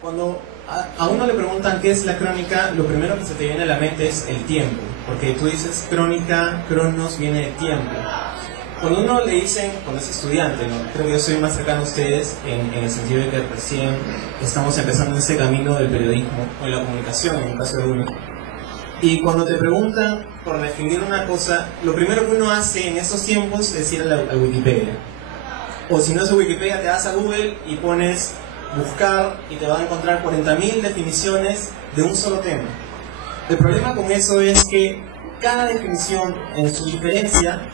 Cuando a uno le preguntan qué es la crónica, lo primero que se te viene a la mente es el tiempo, porque tú dices crónica, cronos viene de tiempo. Cuando uno le dicen, cuando es estudiante, ¿no? Creo que yo soy más cercano a ustedes en el sentido de que recién estamos empezando en este camino del periodismo o de la comunicación, en el caso de uno. Y cuando te preguntan por definir una cosa, lo primero que uno hace en esos tiempos es ir a Wikipedia. O si no es Wikipedia, te vas a Google y pones buscar y te van a encontrar 40.000 definiciones de un solo tema. El problema con eso es que cada definición en su diferencia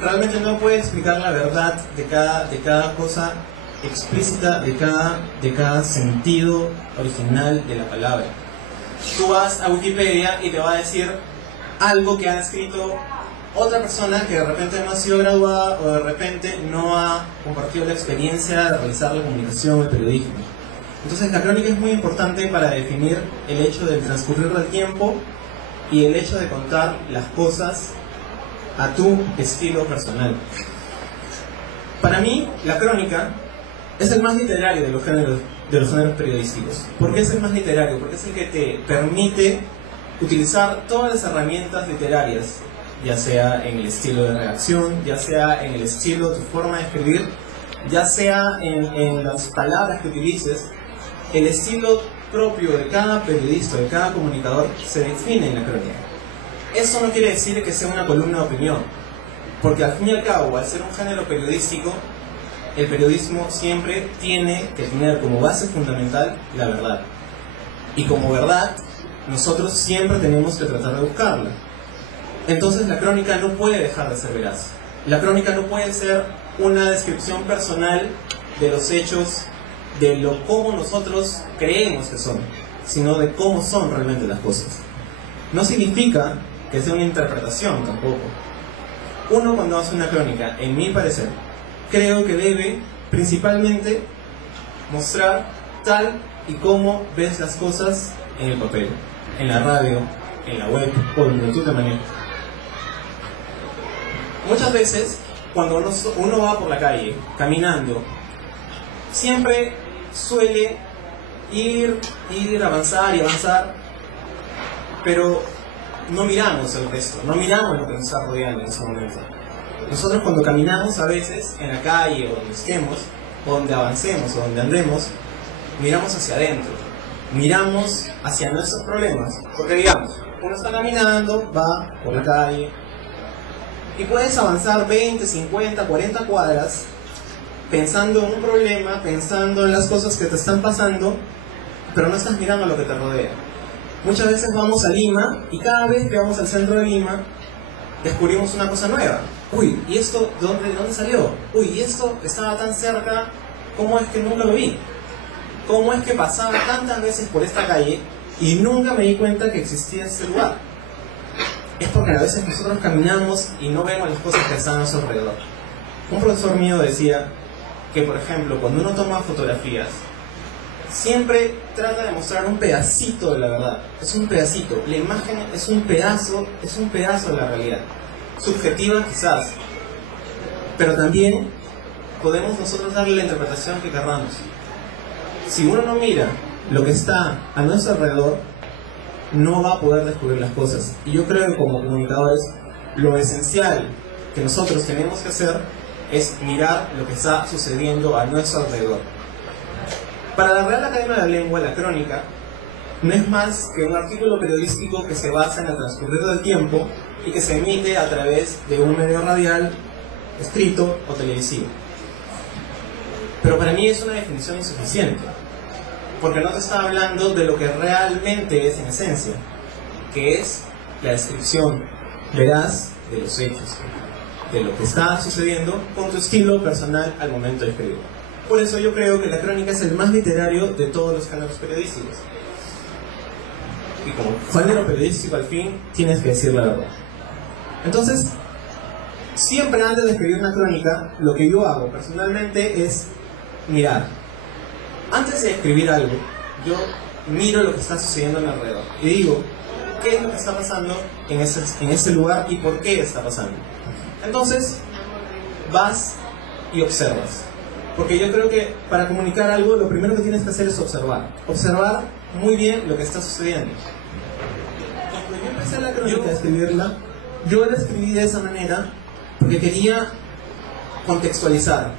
realmente no puede explicar la verdad de cada cosa explícita, de cada sentido original de la palabra. Tú vas a Wikipedia y te va a decir algo que ha escrito otra persona que de repente no ha sido graduada o de repente no ha compartido la experiencia de realizar la comunicación o el periodismo. Entonces la crónica es muy importante para definir el hecho del transcurrir del tiempo y el hecho de contar las cosas a tu estilo personal. Para mí, la crónica es el más literario de los géneros periodísticos. ¿Por qué es el más literario? Porque es el que te permite utilizar todas las herramientas literarias, ya sea en el estilo de redacción, ya sea en el estilo de tu forma de escribir, ya sea en las palabras que utilices. El estilo propio de cada periodista, de cada comunicador, se define en la crónica. Eso no quiere decir que sea una columna de opinión, porque al fin y al cabo, al ser un género periodístico, el periodismo siempre tiene que tener como base fundamental la verdad. Y como verdad, nosotros siempre tenemos que tratar de buscarla. Entonces la crónica no puede dejar de ser veraz. La crónica no puede ser una descripción personal de los hechos, de cómo nosotros creemos que son, sino de cómo son realmente las cosas. No significa que sea una interpretación tampoco. Uno, cuando hace una crónica, en mi parecer, creo que debe principalmente mostrar tal y cómo ves las cosas en el papel, en la radio, en la web o donde tú te manejas. Muchas veces, cuando uno va por la calle, caminando, siempre suele ir, avanzar y avanzar, pero no miramos el resto, no miramos lo que nos está rodeando en ese momento. Nosotros cuando caminamos a veces, en la calle o donde estemos, o donde avancemos o donde andemos, miramos hacia adentro, miramos hacia nuestros problemas, porque digamos, uno está caminando, va por la calle, y puedes avanzar 20, 50, 40 cuadras pensando en un problema, pensando en las cosas que te están pasando, pero no estás mirando lo que te rodea. Muchas veces vamos a Lima y cada vez que vamos al centro de Lima descubrimos una cosa nueva. Uy, ¿y esto de dónde salió? Uy, ¿y esto estaba tan cerca? ¿Cómo es que nunca lo vi? ¿Cómo es que pasaba tantas veces por esta calle y nunca me di cuenta que existía este lugar? Es porque a veces nosotros caminamos y no vemos las cosas que están a nuestro alrededor. Un profesor mío decía que, por ejemplo, cuando uno toma fotografías, siempre trata de mostrar un pedacito de la verdad. Es un pedacito. La imagen es un pedazo de la realidad. Subjetiva quizás, pero también podemos nosotros darle la interpretación que querramos. Si uno no mira lo que está a nuestro alrededor, no va a poder descubrir las cosas. Y yo creo que como comunicadores, lo esencial que nosotros tenemos que hacer es mirar lo que está sucediendo a nuestro alrededor. Para la Real Academia de la Lengua, la crónica no es más que un artículo periodístico que se basa en el transcurrir del tiempo y que se emite a través de un medio radial, escrito o televisivo. Pero para mí es una definición insuficiente, porque no te está hablando de lo que realmente es en esencia, que es la descripción veraz de los hechos, de lo que está sucediendo con tu estilo personal al momento de escribir. Por eso yo creo que la crónica es el más literario de todos los géneros periodísticos. Y como género periodístico al fin, tienes que decir la verdad. Entonces, siempre antes de escribir una crónica, lo que yo hago personalmente es mirar. antes de escribir algo, yo miro lo que está sucediendo a mi alrededor y digo, ¿qué es lo que está pasando en ese lugar y por qué está pasando? Entonces, vas y observas. Porque yo creo que para comunicar algo, lo primero que tienes que hacer es observar. Observar muy bien lo que está sucediendo. Cuando yo empecé la crónica a escribirla, yo la escribí de esa manera porque quería contextualizar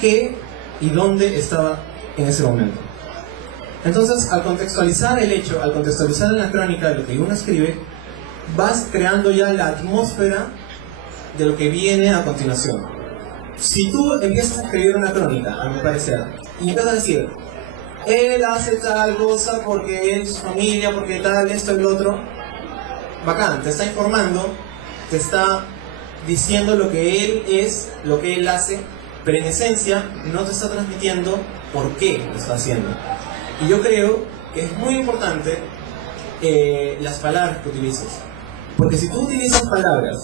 qué y dónde estaba en ese momento. Entonces, al contextualizar el hecho, al contextualizar en la crónica de lo que uno escribe, vas creando ya la atmósfera de lo que viene a continuación. Si tú empiezas a escribir una crónica, a mi parecer, y empiezas a decir, él hace tal cosa porque él, su familia, porque tal, esto y lo otro, bacán, te está informando, te está diciendo lo que él es, lo que él hace, pero en esencia no te está transmitiendo por qué lo está haciendo. Y yo creo que es muy importante las palabras que utilices, porque si tú utilizas palabras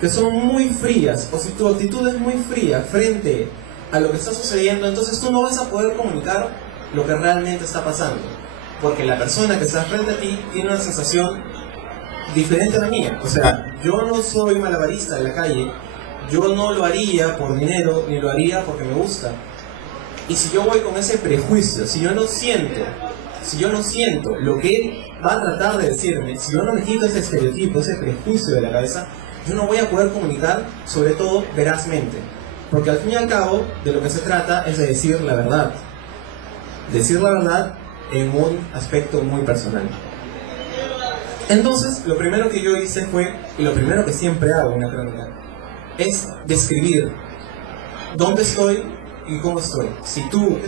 que son muy frías, o si tu actitud es muy fría frente a lo que está sucediendo, entonces tú no vas a poder comunicar lo que realmente está pasando, porque la persona que está frente a ti tiene una sensación diferente a la mía. O sea, yo no soy malabarista de la calle, yo no lo haría por dinero, ni lo haría porque me gusta. Y si yo voy con ese prejuicio, si yo no siento lo que él va a tratar de decirme, si yo no me quito ese estereotipo, ese prejuicio de la cabeza, yo no voy a poder comunicar, sobre todo, verazmente. Porque al fin y al cabo, de lo que se trata es de decir la verdad. Decir la verdad en un aspecto muy personal. Entonces, lo primero que yo hice fue, y lo primero que siempre hago en una crónica, es describir dónde estoy y cómo estoy. Si tú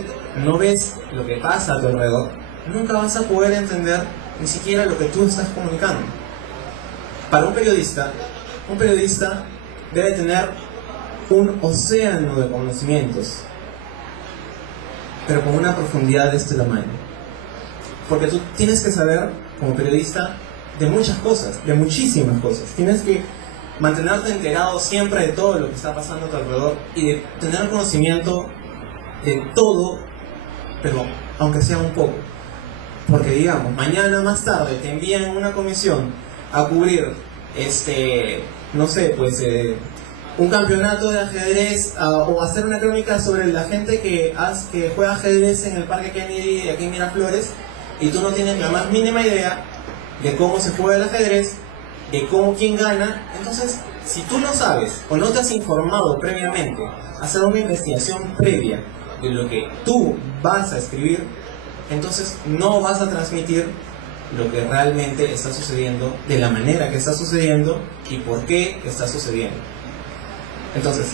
no ves lo que pasa a tu alrededor, nunca vas a poder entender ni siquiera lo que tú estás comunicando. Para un periodista debe tener un océano de conocimientos, pero con una profundidad de este tamaño. Porque tú tienes que saber, como periodista, de muchas cosas, de muchísimas cosas. Tienes que mantenerte enterado siempre de todo lo que está pasando a tu alrededor y de tener conocimiento de todo, pero aunque sea un poco. Porque digamos, mañana más tarde te envían una comisión a cubrir no sé, pues un campeonato de ajedrez o hacer una crónica sobre la gente que juega ajedrez en el Parque Kennedy aquí en Miraflores, y tú no tienes la más mínima idea de cómo se juega el ajedrez, de quién gana. Entonces, si tú no sabes o no te has informado previamente, hacer una investigación previa de lo que tú vas a escribir, entonces no vas a transmitir lo que realmente está sucediendo, de la manera que está sucediendo y por qué está sucediendo. Entonces,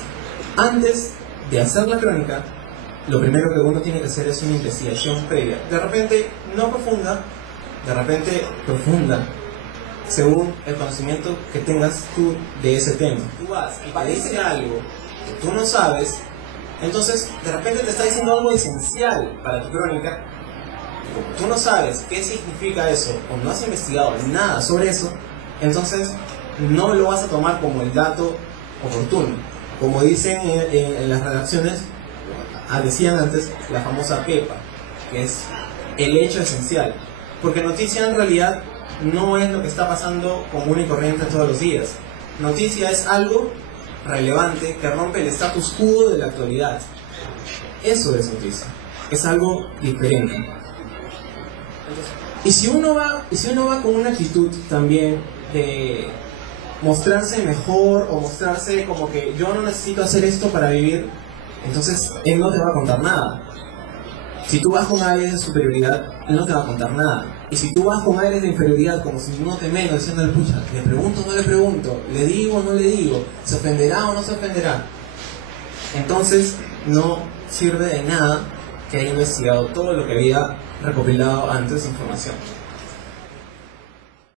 antes de hacer la crónica, lo primero que uno tiene que hacer es una investigación previa. De repente no profunda, de repente profunda, según el conocimiento que tengas tú de ese tema. Tú vas y te dice algo que tú no sabes, entonces de repente te está diciendo algo esencial para tu crónica. Como tú no sabes qué significa eso o no has investigado nada sobre eso, entonces no lo vas a tomar como el dato oportuno. Como dicen en las redacciones, decían antes, la famosa pepa, que es el hecho esencial. Porque noticia en realidad no es lo que está pasando común y corriente todos los días. Noticia es algo relevante que rompe el status quo de la actualidad. Eso es noticia, es algo diferente. Y si uno va con una actitud también de mostrarse mejor o mostrarse como que yo no necesito hacer esto para vivir, entonces él no te va a contar nada. Si tú vas con aires de superioridad, él no te va a contar nada. Y si tú vas con aires de inferioridad, como si uno te menos, diciendo, pucha, le pregunto o no le pregunto, le digo o no le digo, se ofenderá o no se ofenderá, entonces no sirve de nada que haya investigado todo lo que había recopilado antes de información.